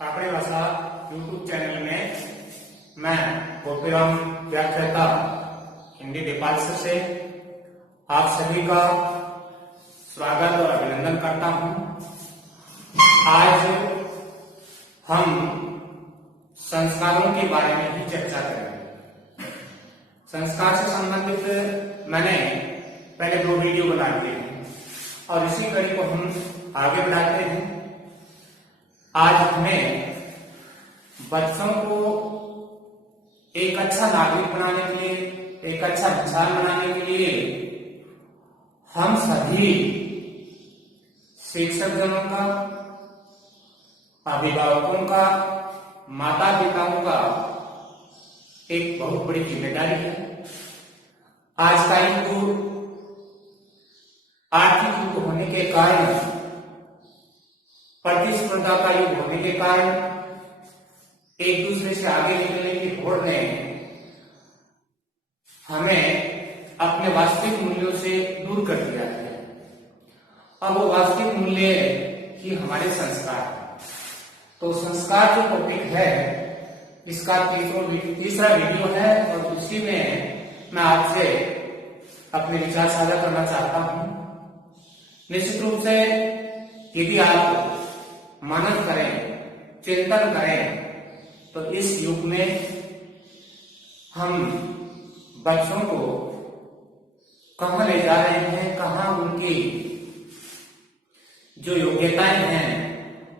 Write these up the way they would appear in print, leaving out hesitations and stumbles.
अपने भाषा YouTube channel में मैं गोपीराम व्याख्याता हिंदी नेपाल से आप सभी का स्वागत और अभिनंदन करता हूं। आज हम संस्कारों के बारे में ही चर्चा करेंगे। संस्कार से संबंधित मैंने पहले 2 वीडियो बना दिए हैं और इसी कड़ी को हम आगे बढ़ाते हैं। आज हमें बच्चों को एक अच्छा नागरिक बनाने के लिए, एक अच्छा इंसान बनाने के लिए हम सभी शिक्षक जनों का, अभिभावकों का, माता पिताओं का एक बहुत बड़ी जिम्मेदारी है। आज का युग आर्थिक युग होने के कारण, प्रतिस्पर्धा का युग होने के कारण एक दूसरे से आगे निकलने की होड़ ने हमें अपने वास्तविक मूल्यों से दूर कर दिया है। अब वो वास्तविक मूल्य ही हमारे संस्कार है। तो संस्कार जो टॉपिक है इसका तीसरा वीडियो है और उसी में मैं आपसे अपने विचार साझा करना चाहता हूं। निश्चित रूप से यदि आप मनन करें, चिंतन करें तो इस युग में हम बच्चों को कहां ले जा रहे हैं, कहां उनकी जो योग्यताएं हैं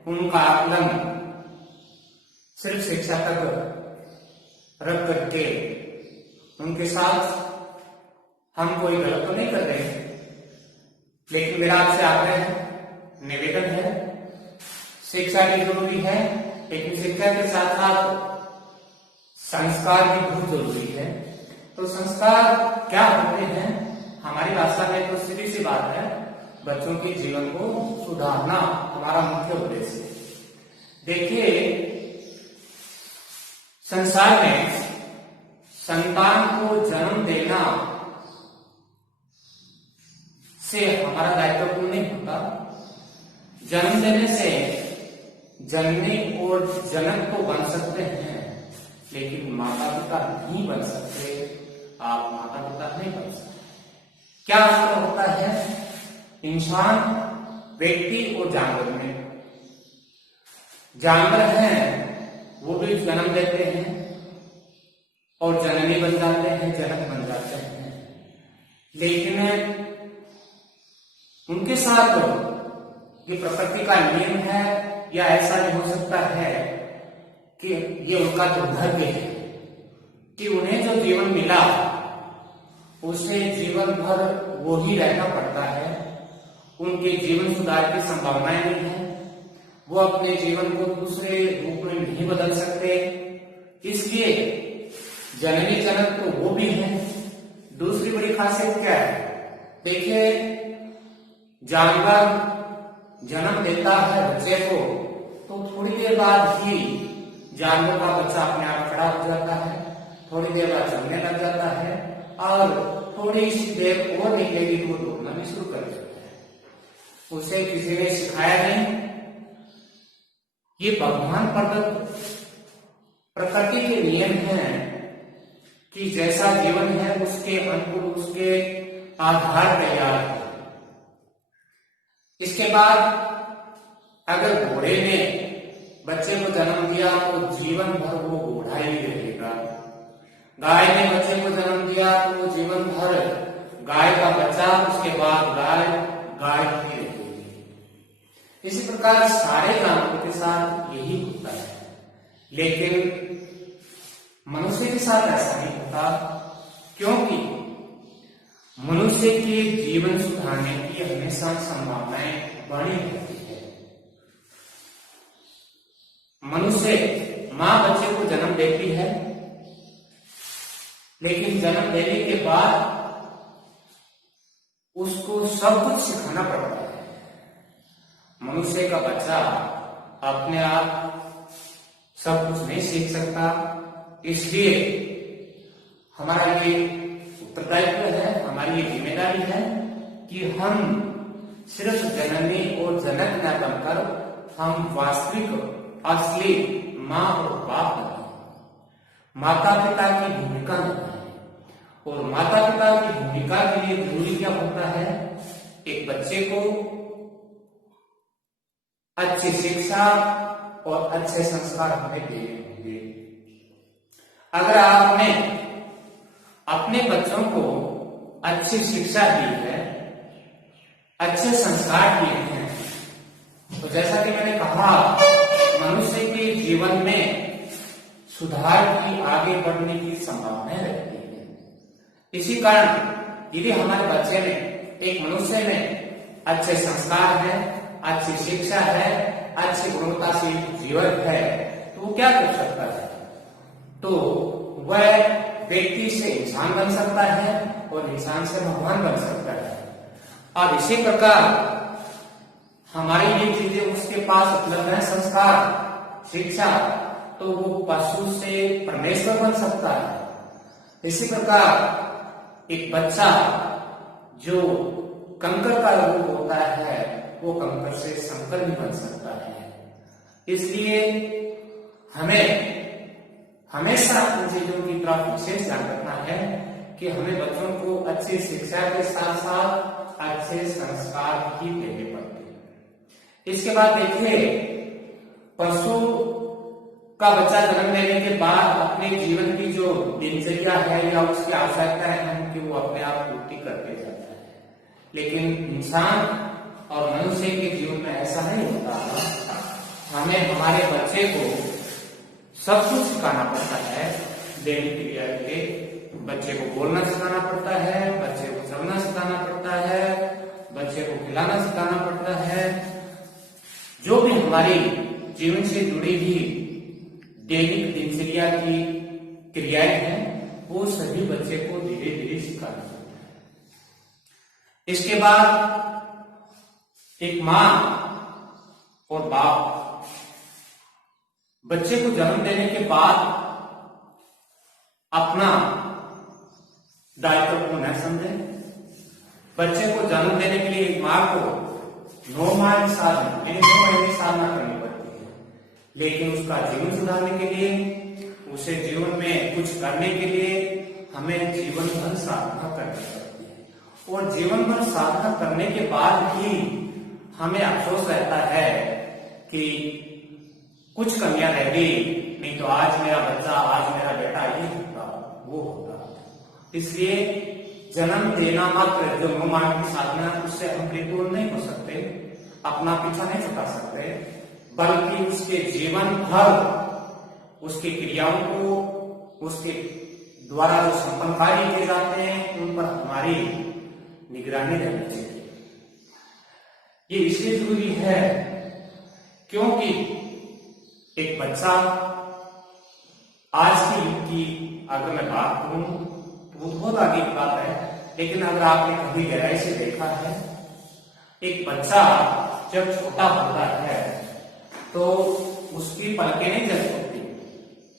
उनका आकलन सिर्फ शिक्षा तक रख करके उनके साथ हम कोई गलत तो नहीं कर रहे हैं, लेकिन मेरा आपसे आग्रह है, निवेदन है, शिक्षा भी जरूरी है, लेकिन शिक्षा के साथ साथ संस्कार भी बहुत जरूरी है। तो संस्कार क्या होते हैं? हमारी भाषा में तो सीधी सी बात है, बच्चों के जीवन को सुधारना हमारा मुख्य उद्देश्य है। देखिए, संसार में संतान को जन्म देना से हमारा दायित्व पूर्ण नहीं होता। जन्म देने से जननी और जनक तो बन सकते हैं, लेकिन माता पिता नहीं बन सकते। आप माता पिता नहीं बन सकते। क्या अंतर होता है इंसान, व्यक्ति और जानवर में? जानवर हैं वो भी जन्म देते हैं और जननी बन जाते हैं, जनक बन जाते हैं, लेकिन उनके साथ ये प्रकृति का नियम है या ऐसा नहीं हो सकता है कि ये उनका दुर्भाग्य है कि उन्हें जो जीवन मिला उसे जीवन भर वो ही रहना पड़ता है। उनके जीवन सुधार की संभावनाएं नहीं है, वो अपने जीवन को दूसरे रूप में नहीं बदल सकते। इसलिए जननी जनक तो वो भी है। दूसरी बड़ी खासियत क्या है? देखिए, जानवर जन्म देता है बच्चे को तो थोड़ी देर बाद ही जानवर का बच्चा अपने आप खड़ा हो जाता है, थोड़ी देर बाद चलने लग जाता है और थोड़ी सी देर और निकलेगी तो दौड़ना भी शुरू कर देता है। उसे किसी ने सिखाया नहीं। ये भगवान प्रदत्त प्रकृति के नियम हैं कि जैसा जीवन है उसके अनुकूल, उसके आधार तैयार है। इसके बाद अगर घोड़े ने बच्चे को जन्म दिया तो जीवन भर वो घोड़ा ही रहेगा। गाय ने बच्चे को जन्म दिया तो जीवन भर गाय का बच्चा, उसके बाद गाय गाय ही रहेगी। इसी प्रकार सारे जानवरों के साथ यही होता है, लेकिन मनुष्य के साथ ऐसा नहीं होता, क्योंकि मनुष्य के जीवन सुधारने की हमेशा संभावनाएं बनी रहती है। मनुष्य, मां बच्चे को जन्म देती है, लेकिन जन्म देने के बाद उसको सब कुछ सिखाना पड़ता है। मनुष्य का बच्चा अपने आप सब कुछ नहीं सीख सकता, इसलिए हमारा ये उत्तरदायित्व है, हमारी ये जिम्मेदारी है कि हम सिर्फ जननी और जनक न बनकर हम वास्तविक असली माँ और बाप बने, माता पिता की भूमिका निभाए। और माता पिता की भूमिका के लिए जरूरी क्या होता है? एक बच्चे को अच्छी शिक्षा और अच्छे संस्कार हमें देने होंगे। अगर आपने अपने बच्चों को अच्छी शिक्षा दी है, अच्छे संस्कार दिए हैं, तो जैसा कि मैंने कहा, मनुष्य के जीवन में सुधार की, आगे बढ़ने की संभावना रहती है। इसी कारण यदि हमारे बच्चे में, एक मनुष्य में अच्छे संस्कार है, अच्छी शिक्षा है, अच्छी गुणवत्ता से जीवन है, तो वो क्या कर सकता है? तो वह व्यक्ति से इंसान बन सकता है और इंसान से भगवान बन सकता है। और इसी प्रकार हमारी ये चीजें उसके पास उपलब्ध है, संस्कार, शिक्षा, तो वो पशु से परमेश्वर बन सकता है। इसी प्रकार एक बच्चा जो कंकर का रूप होता है, वो कंकर से शंकर भी बन सकता है। इसलिए हमें हमेशा इन चीजों की तरफ विशेष ध्यान रखना है कि हमें बच्चों को अच्छी शिक्षा के साथ साथ अच्छे संस्कार भी देने पड़ते हैं। इसके बाद देखिए, पशु का बच्चा जन्म लेने के बाद अपने जीवन की जो दिनचर्या है या उसकी आवश्यकताएं हैं, कि वो अपने आप पूर्ति करते जाता है। लेकिन इंसान और मनुष्य के जीवन में ऐसा नहीं होता। हमें हमारे बच्चे को सब कुछ सिखाना पड़ता है। दैनिक क्रिया के लिए बच्चे को बोलना सिखाना पड़ता है, बच्चे को चलना सिखाना पड़ता है, बच्चे को खिलाना सिखाना पड़ता है। जो भी हमारी जीवन से जुड़ी हुई दैनिक दिनचर्या की क्रियाएं हैं, वो सभी बच्चे को धीरे धीरे सिखाना पड़ता है। इसके बाद एक माँ और बाप बच्चे को जन्म देने के बाद अपना दायित्व को न समझे। बच्चे को जन्म देने के लिए एक माँ को 9 माह की साधना, 9 महीने साधना करनी पड़ती है। लेकिन उसका जीवन सुधारने के लिए, उसे जीवन में कुछ करने के लिए हमें जीवन भर साधना करनी पड़ती है। और जीवन भर साधना करने के बाद भी हमें अफसोस रहता है कि कुछ कमियां रह गई, नहीं तो आज मेरा बच्चा, आज मेरा बेटा ये होता, वो होता। इसलिए जन्म देना मात्र, जो 9 माह की साधना, उससे हम बिल्कुल नहीं हो सकते, अपना पीछा नहीं छुटा सकते, बल्कि उसके जीवन भर उसकी क्रियाओं को, उसके द्वारा जो संपन्न कार्य किए जाते हैं, उन पर हमारी निगरानी रहनी चाहिए। ये इसलिए जरूरी है क्योंकि एक बच्चा, आज के युग की अगर मैं बात करूं तो वो बहुत आगे की बात है, लेकिन अगर आपने कभी गहराई से देखा है, एक बच्चा जब छोटा होता है तो उसकी पलकें नहीं जल सकती।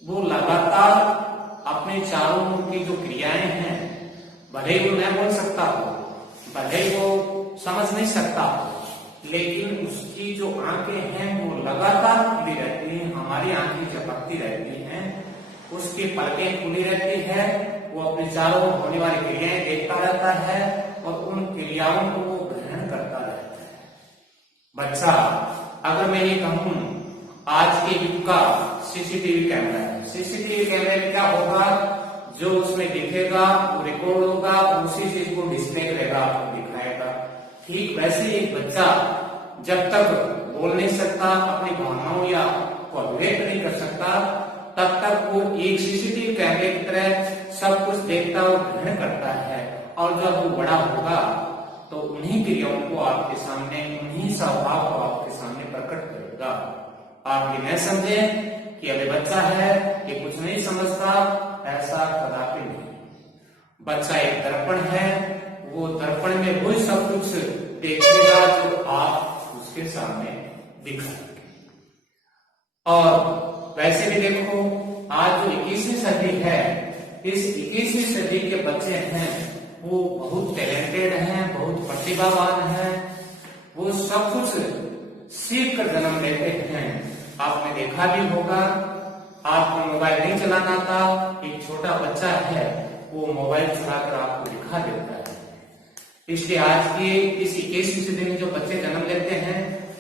वो लगातार अपने चारों मुख की जो क्रियाएं हैं, भले ही वो नहीं बोल सकता हो, भले ही वो समझ नहीं सकता, लेकिन उसकी जो आंखें हैं वो लगातार खुली रहती हैं। हमारी आंखें झपकती रहती हैं, उसकी पलकें खुली रहती है, वो अपने चारों ओर होने वाली क्रियाएं देखता रहता है और उन क्रियाओं को वो ग्रहण करता रहता है। बच्चा, अगर मैं ये कहूं, आज के युग का सीसीटीवी कैमरा है। सीसीटीवी कैमरे में क्या होगा, जो उसमें दिखेगा वो रिकॉर्ड होगा, उसी चीज को डिस्प्ले करेगा, आपको दिखाएगा। ठीक वैसे एक बच्चा जब तक बोल नहीं सकता, अपनी भावनाओं या को अभिव्यक्त नहीं कर सकता, तब तक वो एक सीसीटीवी कैमरे की तरह सब कुछ देखता और ग्रहण करता है। और जब वो बड़ा होगा तो उन्हीं क्रियाओं को आपके सामने, उन्हीं स्वभाव को आपके सामने प्रकट करेगा। आप ये न समझे कि अभी बच्चा है, ये कुछ नहीं समझता, ऐसा कदापि नहीं। बच्चा एक दर्पण है, वो दर्पण में वही सब कुछ देखेगा जो आप उसके सामने दिखाएंगे। और वैसे भी देखो, आज जो 21वीं सदी है, इस 21वीं सदी के बच्चे हैं वो बहुत टैलेंटेड हैं, बहुत प्रतिभावान हैं, वो सब कुछ सीख कर जन्म लेते हैं। आपने देखा भी होगा, आपको मोबाइल नहीं चलाना आता, एक छोटा बच्चा है वो मोबाइल चलाकर आपको दिखा देता है। इसलिए आज के इस 21वीं सदी में जो बच्चे जन्म लेते हैं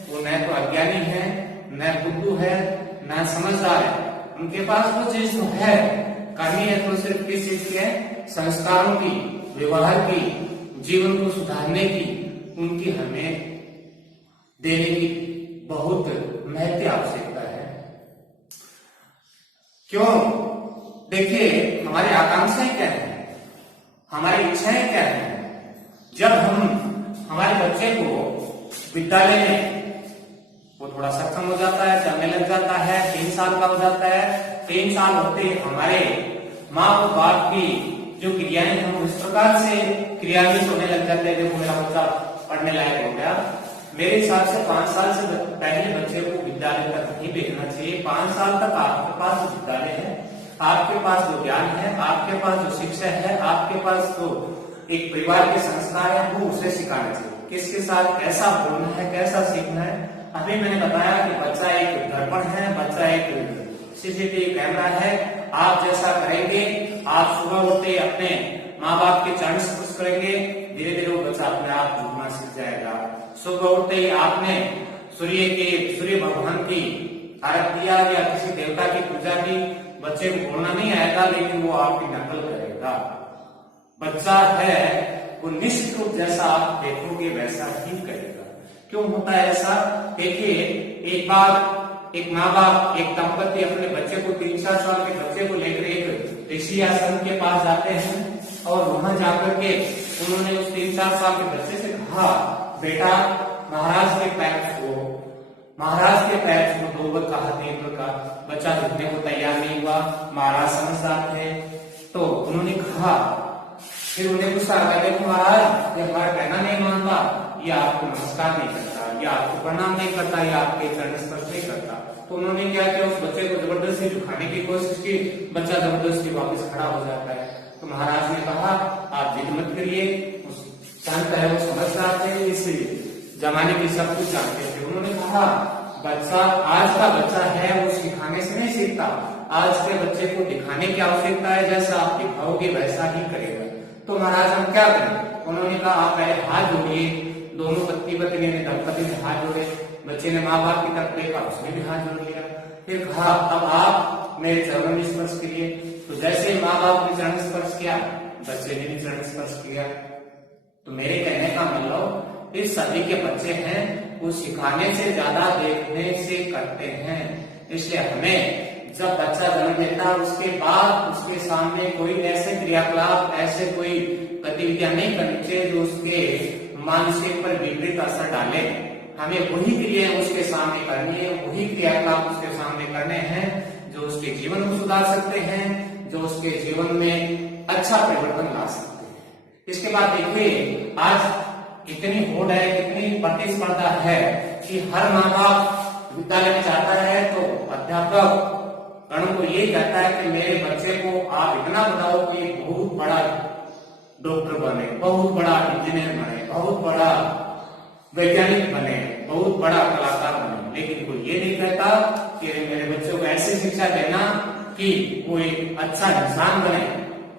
वो न तो अज्ञानी है, न बुद्धू है, न समझदार है। उनके पास वो चीज तो है, करनी है तो सिर्फ किस चीज की है, संस्कारों की, व्यवहार की, जीवन को सुधारने की, उनकी हमें देने की बहुत महत्व आवश्यकता है। क्यों? देखिए, हमारी आकांक्षाएं क्या है, हमारी इच्छाएं क्या है। जब हम हमारे बच्चे को विद्यालय में वो थोड़ा सक्षम हो जाता है, चलने लग जाता है, 3 साल का हो जाता है, 3 साल होते हमारे माँ और बाप की जो क्रियाएं हम उस प्रकार से क्रियान्वित होने लग जाते हैं। देखो मेरा बच्चा पढ़ने लायक हो गया। मेरे हिसाब से 5 साल से पहले बच्चे को विद्यालय तक नहीं भेजना चाहिए। 5 साल तक आपके पास जो विद्यालय है, आपके पास जो ज्ञान है, आपके पास जो शिक्षा है, आपके पास जो एक परिवार के संस्कार है, वो उसे सिखाना चाहिए। किसके साथ कैसा बोलना है, कैसा सीखना है। अभी मैंने बताया कि बच्चा एक दर्पण है, बच्चा एक सीसीटीवी कैमरा है। आप जैसा करेंगे, आप सुबह उठते अपने माँ बाप के चरण स्पर्श करेंगे, धीरे धीरे वो बच्चा अपने आप झूमना सीख जाएगा। सुबह उठते ही आपने सूर्य भगवान की आरतिया या किसी देवता की पूजा की, बच्चे को बोलना नहीं आएगा लेकिन वो आपकी नकल करेगा। बच्चा है वो निश्चित रूप जैसा आप देखोगे वैसा ही करेगा। क्यों होता है ऐसा? देखिए, एक बार एक माँ बाप, एक दंपति अपने बच्चे को 3-4 साल के बच्चे को लेकर एक ऋषि या संत के पास जाते हैं और वहां जाकर के उन्होंने उस 3-4 साल के बच्चे से कहा, बेटा महाराज के पैर छुओ। महाराज के पैर छुओ। 2 बार कहा, 3 बार कहा, बच्चा झुकने को तैयार नहीं हुआ। महाराज समझदार थे तो उन्होंने कहा, फिर उन्हें गुस्सा आ गया, देखो महाराज ये हमारा कहना नहीं मानता, ये आपको नमस्कार नहीं करता, ये आपको प्रणाम नहीं करता, ये आपके चरण स्पर्श नहीं करता। तो उन्होंने क्या किया, उस बच्चे को जबरदस्ती झुकाने की कोशिश की। बच्चा जबरदस्ती वापस खड़ा हो जाता है। तो महाराज ने कहा, आप जिद मत करिए, संत है वो समझदार थे, इस जमाने की सब कुछ जानते थे। उन्होंने कहा, बच्चा आज का बच्चा है वो सिखाने से नहीं सीखता, आज के बच्चे को दिखाने की आवश्यकता है, जैसा आप दिखाओगे वैसा ही करेगा। तो महाराज हम क्या करें? उन्होंने कहा, आप पहले हाथ जोड़िए। दोनों पति पत्नी ने, दंपति ने हाथ जोड़े। बच्चे ने माँ बाप की तरफ देखा, उसने भी हाथ जोड़ लिया। फिर कहा, अब आप मेरे चरण में स्पर्श करिए। तो जैसे माँ बाप ने चरण स्पर्श किया, बच्चे ने भी चरण स्पर्श किया। तो मेरे कहने का मतलब, इस सदी के बच्चे हैं वो सिखाने से ज्यादा देखने से करते हैं। इसलिए हमें जब बच्चा जन्म लेता है उसके बाद उसके सामने कोई ऐसे क्रियाकलाप, ऐसे कोई गतिविधियां नहीं करनी चाहिए जो उसके मानसिक पर विपरीत असर डाले। हमें वही क्रियाएं उसके सामने करनी है, वही क्रियाकलाप उसके सामने करने हैं जो उसके जीवन को सुधार सकते हैं, जो उसके जीवन में अच्छा परिवर्तन ला सकते हैं। इसके बाद देखिए, आज इतनी होड़ है, इतनी प्रतिस्पर्धा है कि हर माँ बाप विद्यालय में जाता है तो अध्यापक गण को ये कहता है कि मेरे बच्चे को आप इतना बताओ कि बहुत बड़ा डॉक्टर बने, बहुत बड़ा इंजीनियर बने, बहुत बड़ा वैज्ञानिक बने, बहुत बड़ा कलाकार बने। लेकिन कोई ये नहीं कहता कि मेरे बच्चों को ऐसी शिक्षा देना कि वो एक अच्छा इंसान बने,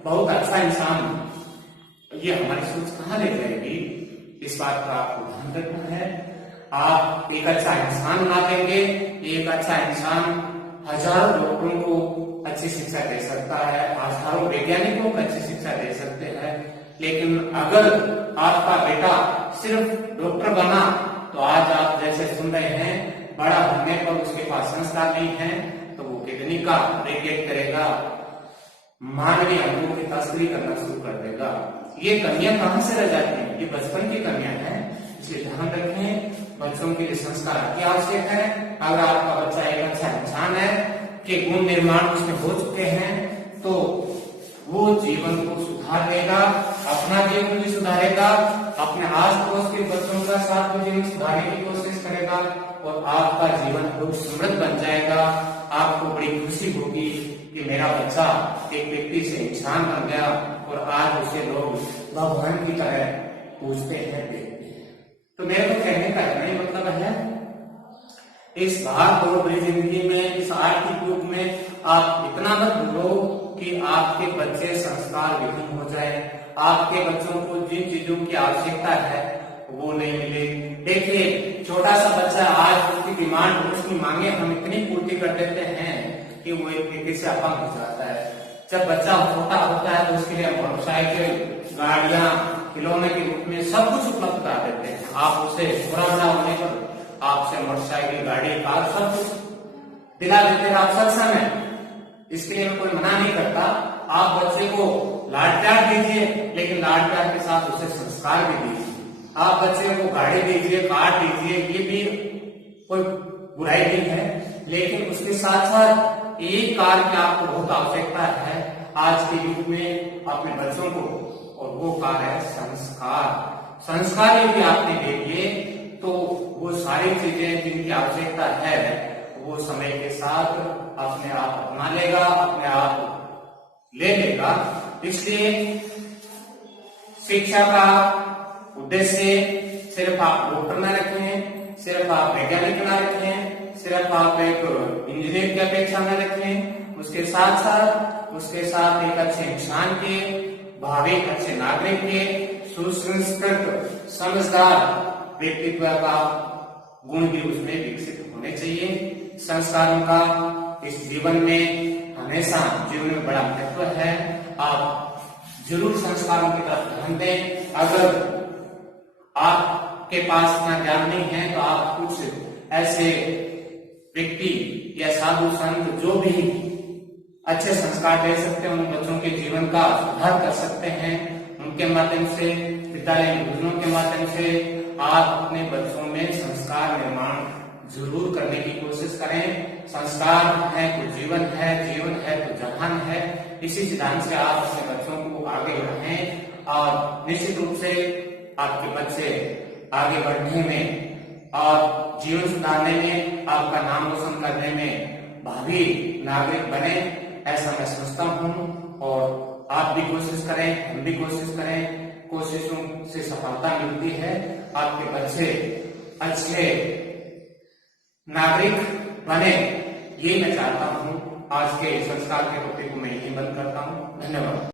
बहुत अच्छा इंसान। ये हमारी सोच कहाँ ले जाएगी? इस बात का आपको ध्यान रखना है। आप एक अच्छा इंसान बना देंगे, एक अच्छा इंसान हजारों डॉक्टरों को अच्छी शिक्षा दे सकता है, हजारों वैज्ञानिकों को अच्छी शिक्षा दे सकते हैं। लेकिन अगर आपका बेटा सिर्फ डॉक्टर बना तो आज आप जैसे सुन रहे हैं, बड़ा होने पर उसके पास संस्कार नहीं है तो वो किडनी का रिजेक्ट करेगा, मानवीय अंगों की तस्करी करना शुरू कर देगा। ये कमियां कहां से रह जाती हैं? ये बचपन की कमियां हैं। इसलिए ध्यान रखें, बच्चों के लिए संस्कार अति आवश्यक है। अगर आपका बच्चा एक अच्छा इंसान है कि गुण निर्माण उसमें हो चुके हैं तो वो जीवन को सुधार देगा, अपना जीवन भी सुधारेगा, अपने आस पड़ोस के बच्चों का साथ में जीवन सुधारने की कोशिश करेगा और आपका जीवन बहुत समृद्ध बन जाएगा। आपको बड़ी खुशी होगी कि मेरा बच्चा एक व्यक्ति से इंसान बन गया और आज उसे लोग भगवान की तरह पूजते हैं, देखते हैं। तो मेरे को कहने का इतना ही मतलब है, इस भाग दौड़ भरी जिंदगी में आपके बच्चों को जिन चीजों की आवश्यकता है वो नहीं मिले। देखिए, छोटा सा बच्चा आज उसकी डिमांड, उसकी मांगे हम इतनी पूर्ति कर देते हैं कि वो एक तरीके से अपंग हो जाता है। जब बच्चा छोटा होता है तो उसके लिए मोटरसाइकिल, गाड़ियां, खिलौने के रूप में सब कुछ उपलब्ध करा देते हैं। आप उसे थोड़ा बड़ा होने पर आपसे मोटरसाइकिल, गाड़ी, कार सब कुछ दिला देते हैं, आप सक्षम है। इसके लिए मैं कोई मना नहीं करता। आप बच्चे को लाड प्यार दीजिए, लेकिन लाड प्यार के साथ उसे संस्कार भी दीजिए। आप बच्चे को गाड़ी दीजिए, कार दीजिए, ये भी कोई बुराई नहीं है, लेकिन उसके साथ साथ एक कार की आपको बहुत आवश्यकता है आज के युग में अपने बच्चों को, और वो कार है संस्कार। संस्कार यदि आपने दे दिए तो वो सारी चीजें जिनकी आवश्यकता है वो समय के साथ अपने आप अपना लेगा, अपने आप ले लेगा। इसलिए शिक्षा का उद्देश्य सिर्फ आप डॉक्टर न रखें, सिर्फ आप वैज्ञानिक न रखें, सिर्फ आप एक इंजीनियर की अपेक्षा न रखें, उसके साथ एक अच्छे इंसान के, भावी अच्छे नागरिक के, सुसंस्कृत समझदार व्यक्तित्व का गुण भी उसमें विकसित होने चाहिए। संस्कारों का इस जीवन में हमेशा जीवन में बड़ा महत्व है। आप जरूर संस्कारों की तरफ ध्यान दें। अगर आपके पास इतना ज्ञान नहीं है तो आप कुछ ऐसे व्यक्ति या साधु संत जो भी अच्छे संस्कार दे सकते हैं, उन बच्चों के जीवन का सुधार कर सकते हैं, उनके माध्यम से, विद्यालय में भोजनों के माध्यम से आप अपने बच्चों में संस्कार निर्माण जरूर करने की कोशिश करें। संस्कार है तो जीवन है, जीवन है तो जहान है। इसी सिद्धांत से आप अपने बच्चों को आगे बढ़ाएं और निश्चित रूप से आपके बच्चे आगे बढ़ने में और जीवन सुधारने में, आपका नाम रोशन करने में भावी नागरिक बने, ऐसा मैं समझता हूँ। और आप भी कोशिश करें, हम भी कोशिश करें, कोशिशों से सफलता मिलती है। आपके बच्चे अच्छे नागरिक बने, ये मैं चाहता हूँ। आज के संस्कार के टॉपिक को मैं यही बंद करता हूँ। धन्यवाद।